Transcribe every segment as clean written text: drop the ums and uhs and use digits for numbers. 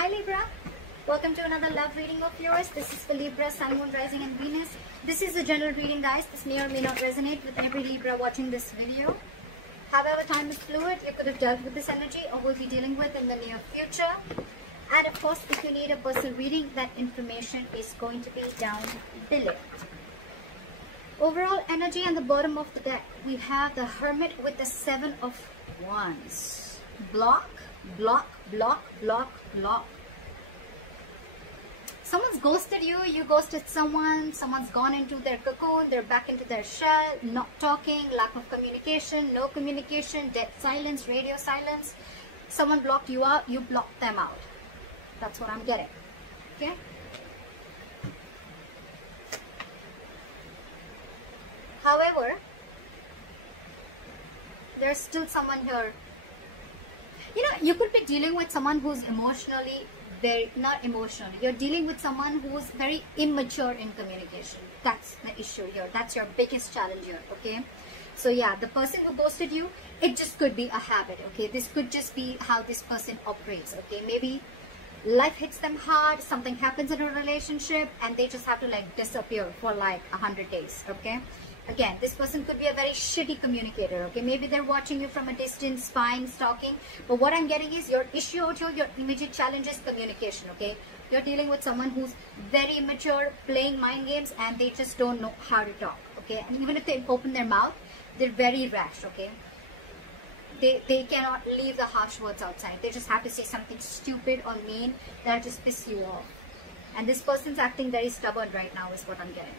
Hi Libra, welcome to another love reading of yours. This is for Libra, Sun, Moon, Rising and Venus. This is a general reading, guys. This may or may not resonate with every Libra watching this video. However, time is fluid. You could have dealt with this energy or will be dealing with in the near future. And of course, if you need a personal reading, that information is going to be down below. Overall energy on the bottom of the deck, we have the Hermit with the 7 of Wands. Block, block, block, block, block. Someone's ghosted you, you ghosted someone, someone's gone into their cocoon, they're back into their shell, not talking, lack of communication, no communication, dead silence, radio silence. Someone blocked you out, you blocked them out. That's what I'm getting. Okay? However, there's still someone here. You know, you could be dealing with someone who's emotionally not emotionally. You're dealing with someone who's very immature in communication. That's the issue here. That's your biggest challenge here, okay? So yeah, the person who ghosted you, it just could be a habit, okay? This could just be how this person operates, okay? Maybe life hits them hard, something happens in a relationship, and they just have to like disappear for like 100 days, okay? Again, this person could be a very shitty communicator, okay? Maybe they're watching you from a distance, spying, stalking. But what I'm getting is your issue out here, your immediate challenge is communication, okay? You're dealing with someone who's very immature, playing mind games, and they just don't know how to talk, okay? And even if they open their mouth, they're very rash, okay? They cannot leave the harsh words outside. They just have to say something stupid or mean that'll just piss you off. And this person's acting very stubborn right now is what I'm getting.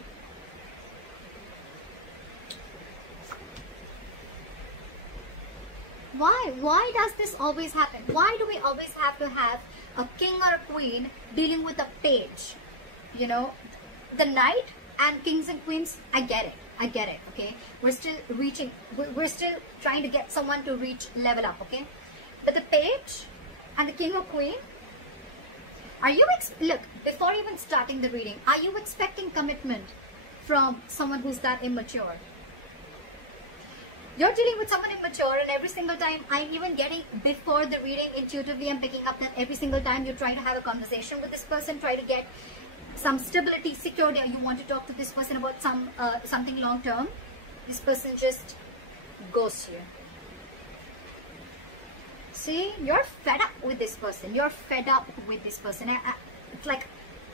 Why does this always happen? Why do we always have to have a king or a queen dealing with a page? You know, the knight and kings and queens, I get it, okay? We're still reaching, we're still trying to get someone to reach level up, okay? But the page and the king or queen, are you, look, before even starting the reading, are you expecting commitment from someone who's that immature? You're dealing with someone immature, and every single time I'm even getting, before the reading, intuitively I'm picking up that every single time you try to have a conversation with this person, try to get some stability, security, you want to talk to this person about something long term, this person just ghosts you. See, you're fed up with this person. You're fed up with this person. It's like,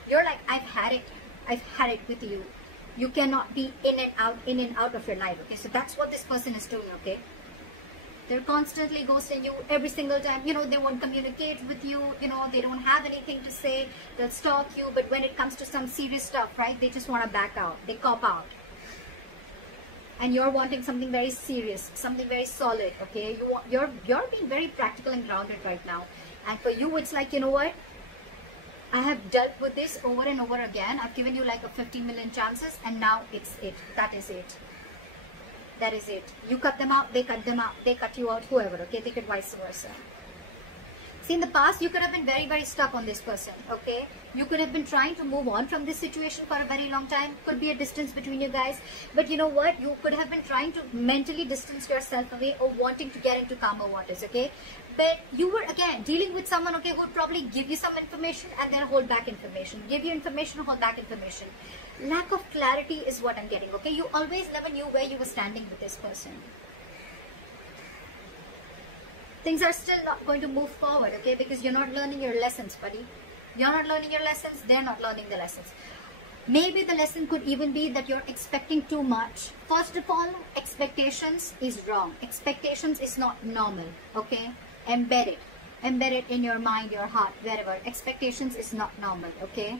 you're like, I've had it with you. You cannot be in and out of your life, okay? So that's what this person is doing, okay? They're constantly ghosting you every single time. You know, they won't communicate with you. You know, they don't have anything to say. They'll stalk you. But when it comes to some serious stuff, right, they just want to back out. They cop out. And you're wanting something very serious, something very solid, okay? You're being very practical and grounded right now. And for you, it's like, you know what? I have dealt with this over and over again. I've given you like a 50 million chances, and now it's it. That is it. That is it. You cut them out, they cut them out, they cut you out, whoever, okay? They could vice versa. See, in the past, you could have been very, very stuck on this person, okay? You could have been trying to move on from this situation for a very long time. Could be a distance between you guys. But you know what? You could have been trying to mentally distance yourself away or wanting to get into calmer waters, okay? But you were, again, dealing with someone, okay, who would probably give you some information and then hold back information. Give you information, hold back information. Lack of clarity is what I'm getting, okay? You always never knew where you were standing with this person. Things are still not going to move forward, okay? Because you're not learning your lessons, buddy. You're not learning your lessons. They're not learning the lessons. Maybe the lesson could even be that you're expecting too much. First of all, expectations is wrong. Expectations is not normal, okay? Embed it in your mind, your heart, wherever. Expectations is not normal, okay?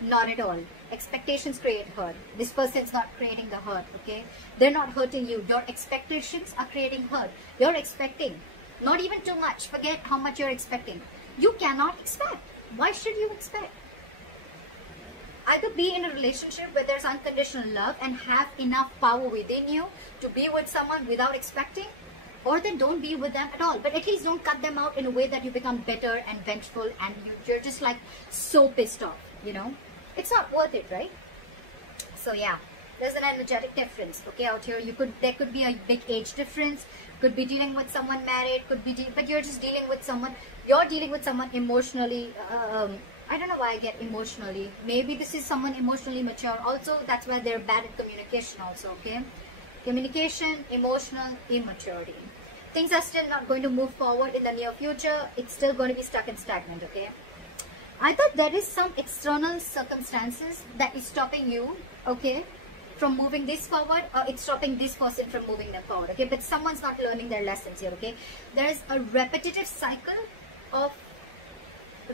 Not at all. Expectations create hurt. This person's not creating the hurt, okay? They're not hurting you. Your expectations are creating hurt. You're expecting. Not even too much. Forget how much you're expecting. You cannot expect. Why should you expect? Either be in a relationship where there's unconditional love and have enough power within you to be with someone without expecting, or then don't be with them at all. But at least don't cut them out in a way that you become bitter and vengeful and you're just like so pissed off, you know. It's not worth it, right? So yeah, there's an energetic difference, okay, out here. There could be a big age difference. Could be dealing with someone married, could be, but you're just dealing with someone, you're dealing with someone emotionally, I don't know why I get emotionally. Maybe this is someone emotionally mature. Also, that's why they're bad at communication also, okay? Communication, emotional, immaturity. Things are still not going to move forward in the near future. It's still going to be stuck and stagnant, okay? Either there is some external circumstances that is stopping you, okay, from moving this forward, or it's stopping this person from moving them forward, okay? But someone's not learning their lessons here, okay? There is a repetitive cycle of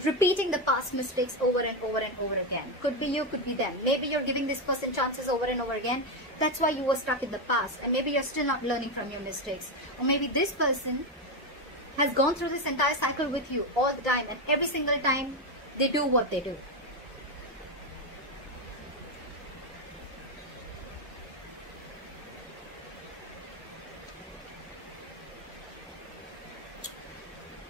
repeating the past mistakes over and over and over again. Could be you, could be them. Maybe you're giving this person chances over and over again. That's why you were stuck in the past, and maybe you're still not learning from your mistakes. Or maybe this person has gone through this entire cycle with you all the time, and every single time they do what they do.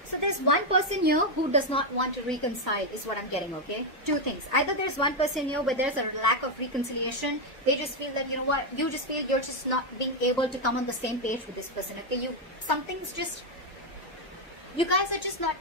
So there's one person here who does not want to reconcile is what I'm getting, okay? Two things. Either there's one person here where there's a lack of reconciliation. They just feel that, you know what, you just feel you're just not being able to come on the same page with this person, okay? Something's just, you guys are just not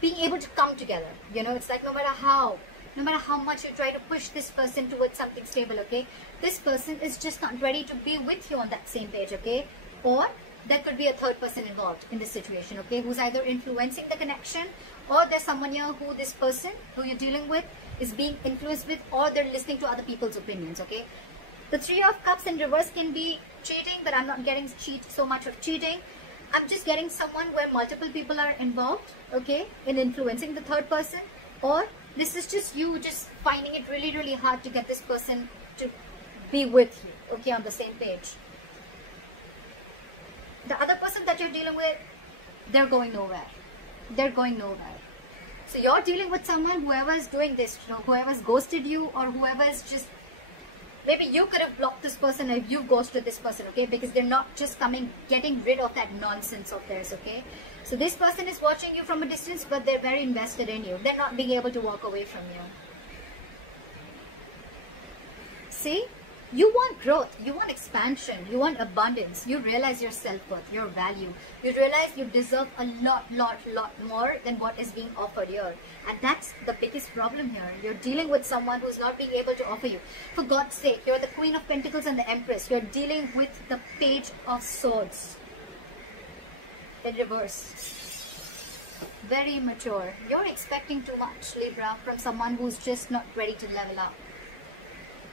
being able to come together. You know, it's like no matter how much you try to push this person towards something stable, okay? This person is just not ready to be with you on that same page, okay? Or there could be a third person involved in this situation, okay, who's either influencing the connection, or there's someone here who this person who you're dealing with is being influenced with, or they're listening to other people's opinions, okay? The Three of Cups in reverse can be cheating, but I'm not getting so much of cheating. I'm just getting someone where multiple people are involved, okay, in influencing the third person, or this is just you just finding it really, really hard to get this person to be with you, okay, on the same page. The other person that you're dealing with, they're going nowhere. They're going nowhere. So you're dealing with someone, whoever is doing this, you know, whoever's ghosted you, or whoever is just, maybe you could have blocked this person if you ghosted this person, okay? Because they're not just getting rid of that nonsense of theirs, okay? So this person is watching you from a distance, but they're very invested in you. They're not being able to walk away from you. See? You want growth, you want expansion, you want abundance. You realize your self-worth, your value. You realize you deserve a lot more than what is being offered here. And that's the biggest problem here. You're dealing with someone who's not being able to offer you. For God's sake, you're the Queen of Pentacles and the Empress. You're dealing with the Page of Swords in reverse. Very mature. You're expecting too much, Libra, from someone who's just not ready to level up.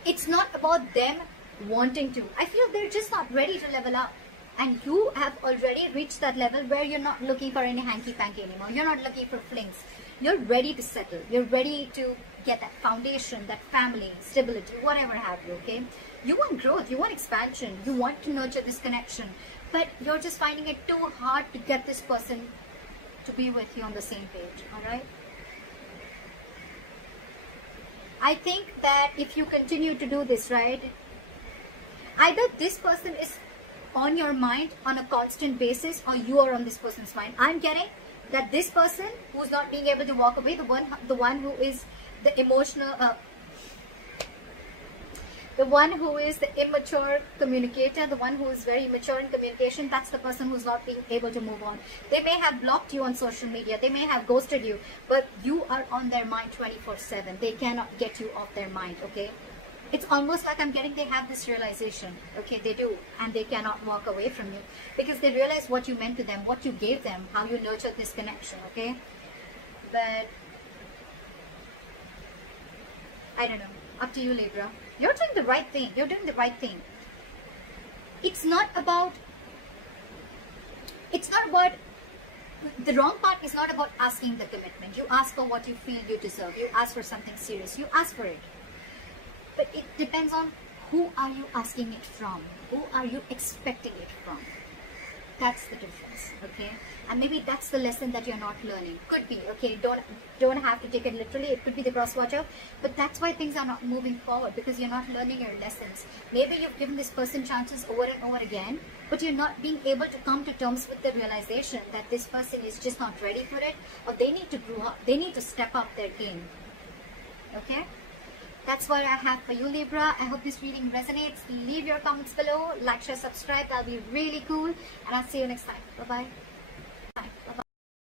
It's not about them wanting to. I feel they're just not ready to level up. And you have already reached that level where you're not looking for any hanky-panky anymore. You're not looking for flings. You're ready to settle. You're ready to get that foundation, that family, stability, whatever have you, okay? You want growth. You want expansion. You want to nurture this connection. But you're just finding it too hard to get this person to be with you on the same page, alright? I think that if you continue to do this, right, either this person is on your mind on a constant basis, or you are on this person's mind. I'm getting that this person who's not being able to walk away, the one who is the emotional, the one who is the immature communicator, the one who is very immature in communication, that's the person who's not being able to move on. They may have blocked you on social media, they may have ghosted you, but you are on their mind 24/7. They cannot get you off their mind, okay? It's almost like I'm getting they have this realization, okay, they do, and they cannot walk away from you because they realize what you meant to them, what you gave them, how you nurtured this connection, okay? But I don't know, up to you, Libra. You're doing the right thing. You're doing the right thing. It's not about, the wrong part is not about asking the commitment. You ask for what you feel you deserve. You ask for something serious. You ask for it. But it depends on who are you asking it from? Who are you expecting it from? That's the difference, okay? And maybe that's the lesson that you're not learning. Could be, okay? Don't have to take it literally. It could be the cross watcher. But that's why things are not moving forward, because you're not learning your lessons. Maybe you've given this person chances over and over again, but you're not being able to come to terms with the realization that this person is just not ready for it, or they need to grow up. They need to step up their game, okay? That's what I have for you, Libra. I hope this reading resonates. Leave your comments below. Like, share, subscribe. That'll be really cool. And I'll see you next time. Bye-bye.